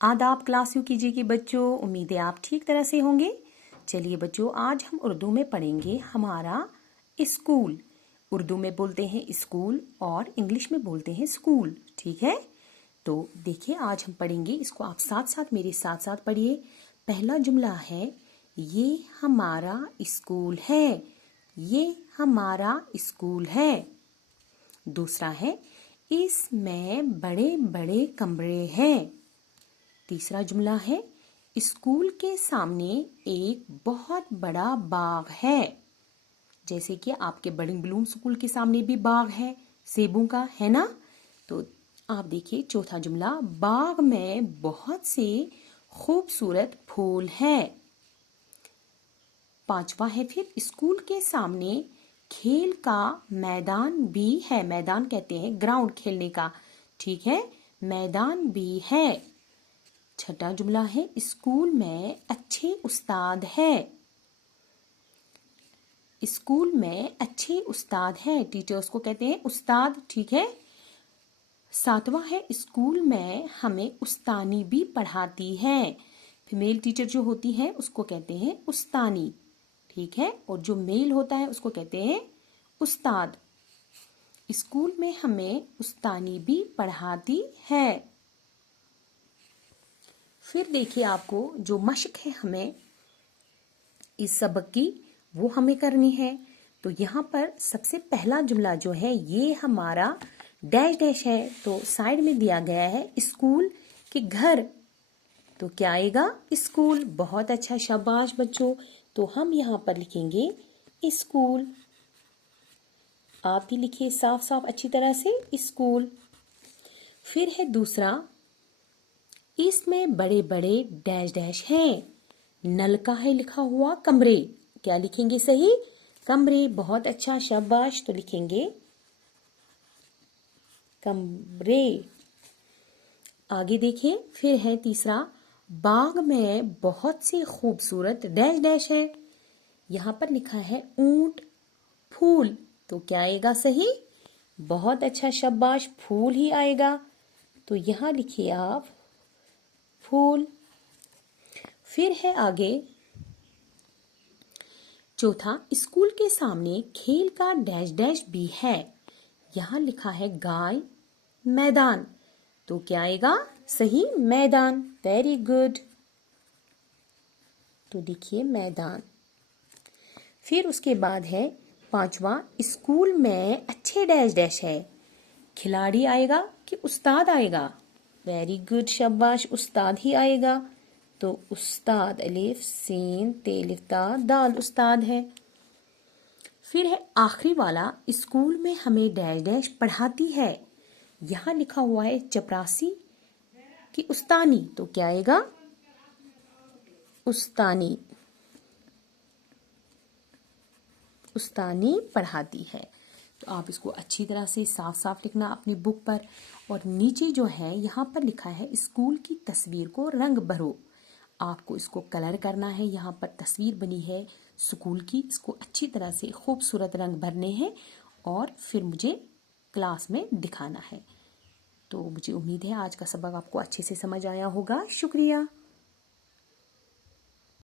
आदाब class you कीजिए कि बच्चों, उम्मीद है आप ठीक तरह से होंगे। चलिए बच्चों, आज हम उर्दू में पढ़ेंगे हमारा स्कूल। उर्दू में बोलते हैं स्कूल और इंग्लिश में बोलते हैं स्कूल, ठीक है। तो देखिए, आज हम पढ़ेंगे, इसको आप साथ साथ मेरे साथ साथ पढ़िए। पहला जुमला है, ये हमारा स्कूल है। ये हमारा स्कूल है। दूसरा है, इसमें बड़े बड़े कमरे हैं। तीसरा जुमला है, स्कूल के सामने एक बहुत बड़ा बाग है। जैसे कि आपके बड़िंग ब्लूम स्कूल के सामने भी बाग है, सेबों का, है ना। तो आप देखिए चौथा जुमला, बाग में बहुत से खूबसूरत फूल हैं। पांचवा है फिर, स्कूल के सामने खेल का मैदान भी है। मैदान कहते हैं ग्राउंड, खेलने का, ठीक है, मैदान भी है। छठा जुमला है, स्कूल में अच्छे उस्ताद हैं। स्कूल में अच्छे उस्ताद हैं, टीचर्स को कहते हैं उस्ताद, ठीक है। सातवां है, स्कूल में हमें उस्तानी भी पढ़ाती है। फीमेल टीचर जो होती है उसको कहते हैं उस्तानी, ठीक है, और जो मेल होता है उसको कहते हैं उस्ताद। स्कूल में हमें उस्तानी भी पढ़ाती है। फिर देखिए, आपको जो मशक है हमें इस सबक की, वो हमें करनी है। तो यहाँ पर सबसे पहला जुमला जो है, ये हमारा डैश डैश है, तो साइड में दिया गया है स्कूल के घर। तो क्या आएगा? स्कूल। बहुत अच्छा, शाबाश बच्चों। तो हम यहाँ पर लिखेंगे स्कूल। आप भी लिखिए साफ साफ अच्छी तरह से, स्कूल। फिर है दूसरा, इसमें बड़े बड़े डैश डैश हैं। नल का है लिखा हुआ कमरे। क्या लिखेंगे सही? कमरे। बहुत अच्छा, शाबाश। तो लिखेंगे कमरे। आगे देखिए, फिर है तीसरा, बाग में बहुत से खूबसूरत डैश डैश है। यहाँ पर लिखा है ऊंट फूल। तो क्या आएगा सही? बहुत अच्छा, शाबाश, फूल ही आएगा। तो यहाँ लिखिए आप फूल। फिर है आगे चौथा, स्कूल के सामने खेल का डैश डैश भी है। यहाँ लिखा है गाय मैदान। तो क्या आएगा सही? मैदान। Very good. तो देखिए मैदान। फिर उसके बाद है पांचवा, स्कूल में अच्छे डैश डैश है। खिलाड़ी आएगा कि उस्ताद आएगा? वेरी गुड, शाबाश, उस्ताद ही आएगा। तो उस्ताद, अलिफ सीन ते अलिफ ता दाल, उस्ताद है। फिर है आखिरी वाला, स्कूल में हमें डैश डैश पढ़ाती है। यहाँ लिखा हुआ है चपरासी की उस्तानी। तो क्या आएगा? उस्तानी। उस्तानी पढ़ाती है। तो आप इसको अच्छी तरह से साफ साफ लिखना अपनी बुक पर। और नीचे जो है यहाँ पर लिखा है, स्कूल की तस्वीर को रंग भरो। आपको इसको कलर करना है। यहाँ पर तस्वीर बनी है स्कूल की, इसको अच्छी तरह से खूबसूरत रंग भरने हैं और फिर मुझे क्लास में दिखाना है। तो मुझे उम्मीद है आज का सबक आपको अच्छे से समझ आया होगा। शुक्रिया।